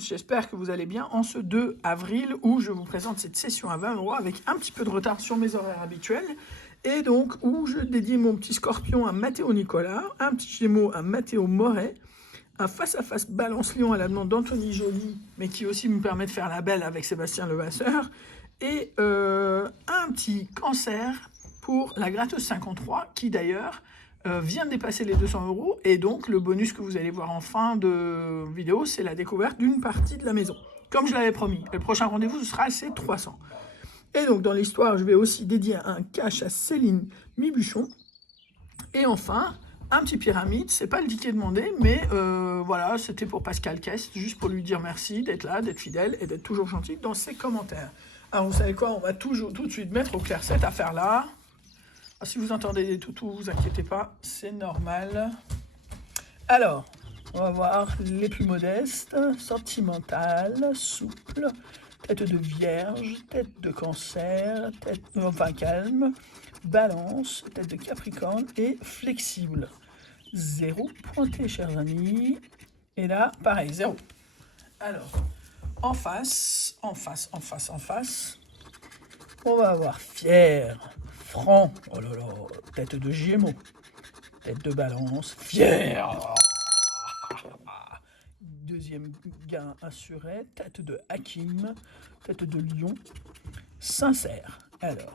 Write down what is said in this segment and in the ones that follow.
tous, j'espère que vous allez bien en ce 2 avril où je vous présente cette session à 20 € avec un petit peu de retard sur mes horaires habituels et donc où je dédie mon petit scorpion à Matteo Nicolas, un petit gémeaux à Matteo Moret, un face-à-face Balance Lion à la demande d'Anthony Joly, mais qui aussi me permet de faire la belle avec Sébastien Levasseur, et un petit cancer pour la gratteuse 53 qui d'ailleurs vient de dépasser les 200 €, et donc le bonus que vous allez voir en fin de vidéo, c'est la découverte d'une partie de la maison. Comme je l'avais promis, le prochain rendez-vous, ce sera ces 300. Et donc dans l'histoire, je vais aussi dédier un cash à Céline Mibuchon. Et enfin, un petit pyramide, c'est pas le ticket demandé, mais voilà, c'était pour Pascal Kest, juste pour lui dire merci d'être là, d'être fidèle et d'être toujours gentil dans ses commentaires. Alors vous savez quoi, on va tout de suite mettre au clair cette affaire-là. Si vous entendez des toutous, vous inquiétez pas, c'est normal. Alors, on va voir les plus modestes, sentimentales, souples, tête de vierge, tête de cancer, tête, enfin calme, balance, tête de capricorne et flexible. 0 pointé, chers amis. Et là, pareil, 0. Alors, en face, on va avoir fier, franc, oh là là, tête de gémeaux, tête de balance, fier. Deuxième gain assuré, tête de Hakim, tête de lion, sincère. Alors,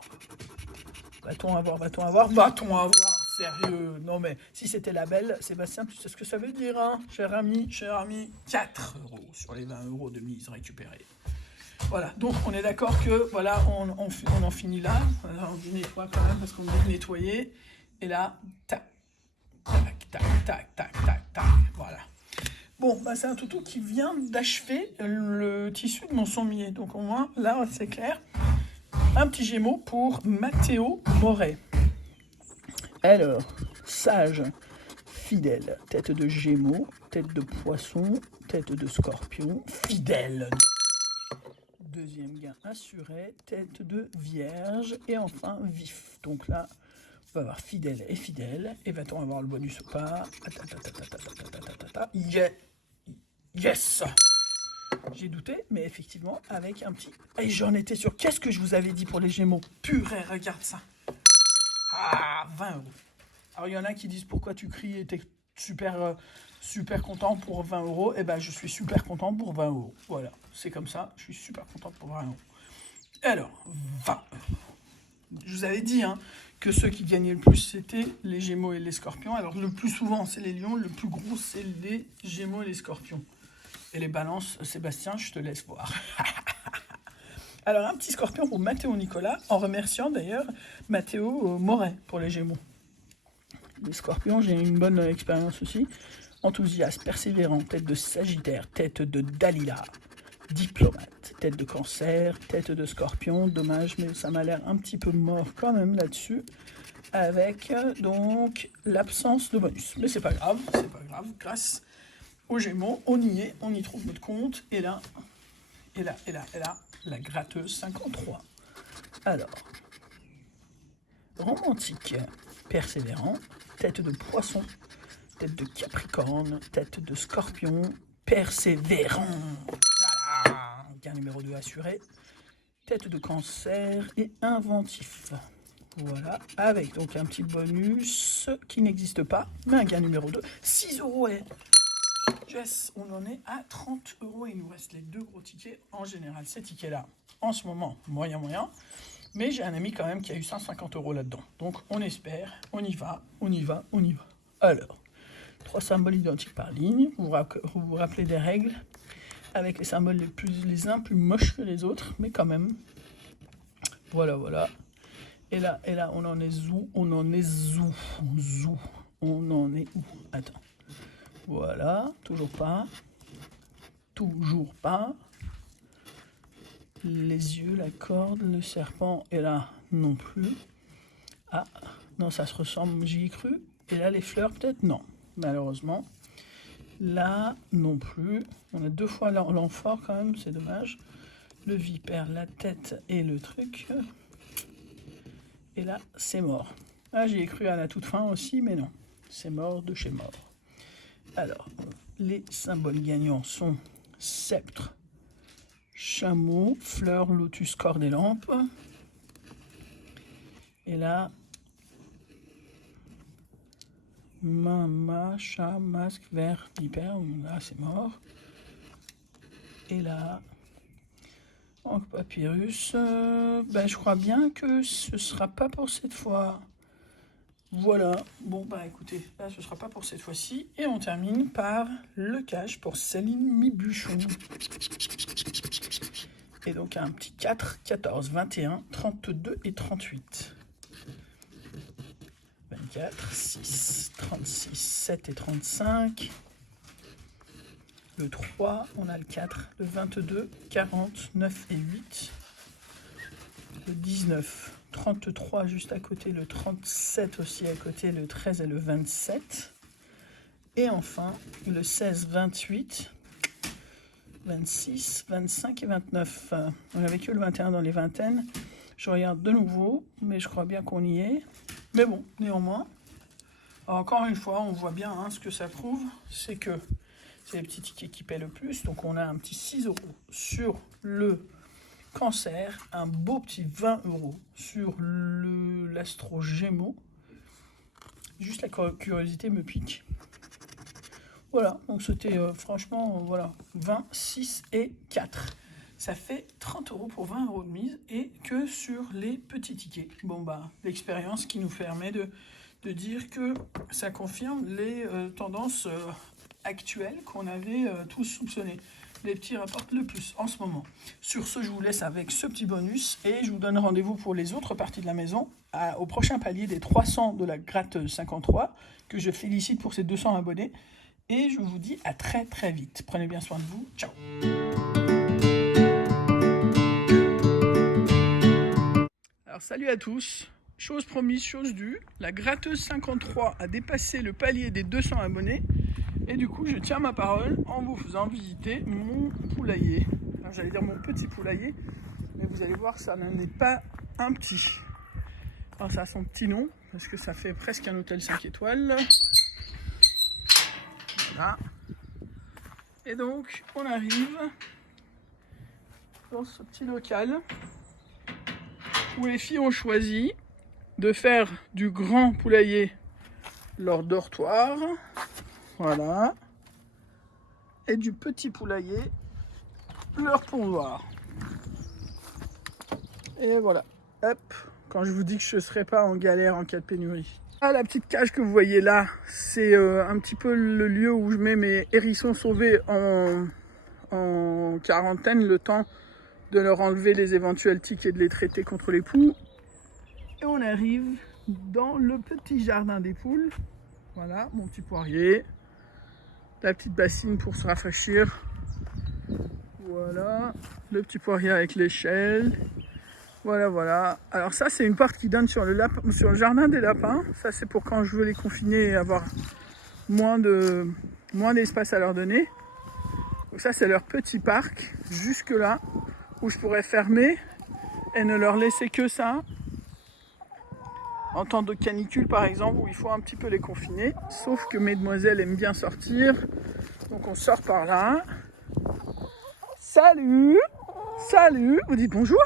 va-t-on avoir, sérieux. Non mais, si c'était la belle, Sébastien, tu sais ce que ça veut dire, hein, cher ami, 4 € sur les 20 € de mise récupérée. Voilà, donc on est d'accord que, voilà, on en finit là. Alors, on nettoie quand même, parce qu'on veut nettoyer. Et là, tac, voilà. Bon, bah c'est un toutou qui vient d'achever le tissu de mon sommier. Donc au moins, là, c'est clair. Un petit gémeau pour Matteo Moret. Alors, sage, fidèle, tête de gémeaux, tête de poisson, tête de scorpion, fidèle. Deuxième gain assuré, tête de vierge, et enfin vif. Donc là, on va avoir fidèle, et va-t-on avoir le bonus ou pas? Yes. J'ai douté, mais effectivement, avec un petit... Et j'en étais sûr. Qu'est-ce que je vous avais dit pour les gémeaux? Purée, regarde ça. Ah, 20 €. Alors, il y en a qui disent pourquoi tu cries et t'es super content pour 20 €. Eh ben, je suis super content pour 20 €. Voilà, c'est comme ça. Je suis super content pour 20 €. Alors, 20 €. Je vous avais dit que ceux qui gagnaient le plus, c'était les gémeaux et les scorpions. Alors, le plus souvent, c'est les lions. Le plus gros, c'est les gémeaux et les scorpions. Et les balances, Sébastien, je te laisse voir. Alors, un petit scorpion pour Matteo Nicolas, en remerciant d'ailleurs Matteo Moret pour les gémeaux. Les scorpions, j'ai une bonne expérience aussi. Enthousiaste, persévérant, tête de sagittaire, tête de Dalila, diplomate, tête de cancer, tête de scorpion. Dommage, mais ça m'a l'air un petit peu mort quand même là-dessus. Avec donc l'absence de bonus. Mais c'est pas grave, grâce aux gémeaux, on y est, on y trouve notre compte. Et là, la gratteuse 53. Alors, romantique, persévérant, tête de poisson, tête de capricorne, tête de scorpion, persévérant. Voilà, gain numéro 2 assuré. Tête de cancer et inventif. Voilà, avec donc un petit bonus qui n'existe pas, mais un gain numéro 2. 6 € et... Yes, on en est à 30 €. Il nous reste les 2 gros tickets. En général, ces tickets-là, en ce moment, moyen. Mais j'ai un ami quand même qui a eu 150 € là-dedans. Donc on espère, on y va. Alors, 3 symboles identiques par ligne. Vous vous rappelez des règles, avec les symboles les uns plus moches que les autres, mais quand même. Voilà. Et là, on en est où? On en est où? Attends. Voilà, toujours pas. Les yeux, la corde, le serpent, et là, non plus. Ah, non, ça se ressemble, j'y ai cru. Et là, les fleurs, peut-être? Non, malheureusement. Là, non plus. On a 2 fois l'amphore quand même, c'est dommage. Le vipère, la tête et le truc. Et là, c'est mort. Ah, j'y ai cru à la toute fin aussi, mais non. C'est mort de chez mort. Alors, les symboles gagnants sont sceptre, chameau, fleur, lotus, corps des lampes. Et là, main, chat, masque, verre, vipère. Là, c'est mort. Et là, en papyrus, je crois bien que ce sera pas pour cette fois. Voilà, bon écoutez, là ce sera pas pour cette fois-ci. Et on termine par le cache pour Céline Mibuchon. Et donc un petit 4, 14, 21, 32 et 38. 24, 6, 36, 7 et 35. Le 3, on a le 4, le 22, 40, 9 et 8. Le 19, 33 juste à côté, le 37 aussi à côté, le 13 et le 27. Et enfin, le 16, 28, 26, 25 et 29. On avait que le 21 dans les vingtaines. Je regarde de nouveau, mais je crois bien qu'on y est. Mais bon, néanmoins, encore une fois, on voit bien ce que ça prouve, c'est que c'est les petits tickets qui paient le plus. Donc on a un petit 6 € sur le cancer, un beau petit 20 € sur l'astro Gémeaux. Juste la curiosité me pique. Voilà, donc c'était franchement, voilà, 20, 6 et 4. Ça fait 30 € pour 20 € de mise et que sur les petits tickets. Bon l'expérience qui nous permet de dire que ça confirme les tendances actuelles qu'on avait tous soupçonnées. Les petits rapportent le plus en ce moment. Sur ce, je vous laisse avec ce petit bonus et je vous donne rendez-vous pour les autres parties de la maison au prochain palier des 300 de la gratte 53 que je félicite pour ses 200 abonnés et je vous dis à très très vite. Prenez bien soin de vous. Ciao. Alors salut à tous. Chose promise, chose due, la gratteuse 53 a dépassé le palier des 200 abonnés et du coup je tiens ma parole en vous faisant visiter mon poulailler. Alors j'allais dire mon petit poulailler, mais vous allez voir ça n'en est pas un petit. Alors ça a son petit nom parce que ça fait presque un hôtel 5 étoiles. Voilà. Et donc on arrive dans ce petit local où les filles ont choisi de faire du grand poulailler leur dortoir, voilà, et du petit poulailler leur pondoir. Et voilà, hop, quand je vous dis que je ne serai pas en galère en cas de pénurie. Ah, la petite cage que vous voyez là, c'est un petit peu le lieu où je mets mes hérissons sauvés en quarantaine, le temps de leur enlever les éventuels tiques et de les traiter contre les poux. Et on arrive dans le petit jardin des poules. Voilà, mon petit poirier. La petite bassine pour se rafraîchir. Voilà, le petit poirier avec l'échelle. Voilà, voilà. Alors ça, c'est une porte qui donne sur le jardin des lapins. Ça, c'est pour quand je veux les confiner et avoir moins d'espace à leur donner. Donc ça, c'est leur petit parc, jusque là, où je pourrais fermer et ne leur laisser que ça. En temps de canicule par exemple, où il faut un petit peu les confiner. Sauf que mesdemoiselles aiment bien sortir. Donc on sort par là. Salut! Salut! Vous dites bonjour?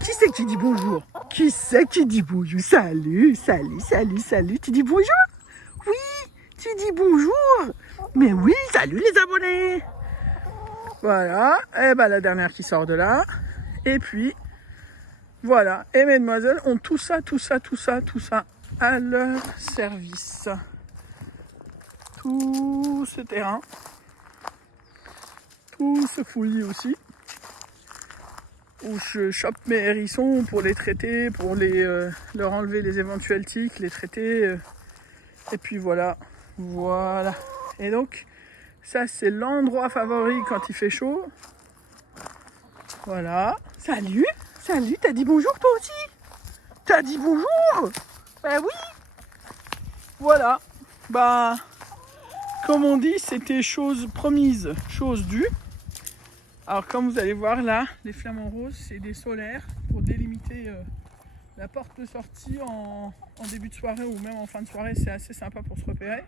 Qui c'est qui dit bonjour? Qui c'est qui dit bonjour? Salut, salut, salut, salut. Tu dis bonjour? Oui, tu dis bonjour. Mais oui, salut les abonnés. Voilà, et la dernière qui sort de là. Et puis... voilà, et mesdemoiselles ont tout ça à leur service. Tout ce terrain, tout ce fouillis aussi, où je chope mes hérissons pour les traiter, pour leur enlever les éventuels tiques, les traiter. Et puis voilà. Et donc, ça c'est l'endroit favori quand il fait chaud. Voilà. Salut! Salut, t'as dit bonjour toi aussi? T'as dit bonjour? Ben oui. Voilà. Comme on dit, c'était chose promise, chose due. Alors comme vous allez voir là, les flamants roses, c'est des solaires pour délimiter la porte de sortie en début de soirée ou même en fin de soirée. C'est assez sympa pour se repérer.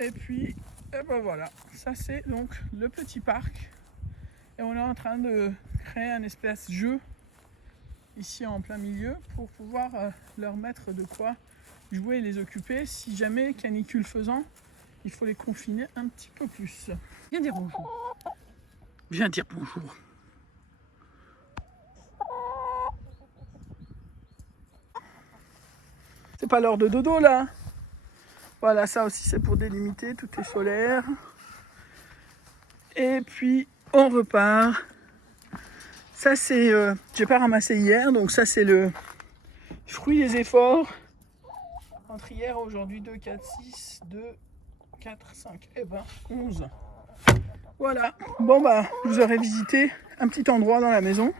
Et puis Et ben voilà, ça c'est donc le petit parc. Et on est en train de créer un espèce de jeu ici en plein milieu pour pouvoir leur mettre de quoi jouer et les occuper. Si jamais, canicule faisant, il faut les confiner un petit peu plus. Viens dire bonjour. Viens dire bonjour. C'est pas l'heure de dodo là. Voilà, ça aussi c'est pour délimiter, tout est solaire. Et puis on repart. Ça c'est, j'ai pas ramassé hier, donc ça c'est le fruit des efforts. Entre hier et aujourd'hui, 2, 4, 6, 2, 4, 5, et ben 11. Voilà, bon bah je vous aurais visité un petit endroit dans la maison.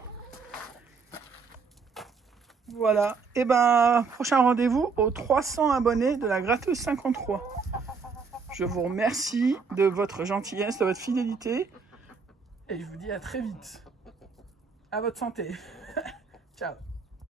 Voilà, et ben prochain rendez-vous aux 300 abonnés de la Gratteuse 53. Je vous remercie de votre gentillesse, de votre fidélité, et je vous dis à très vite. À votre santé. Ciao.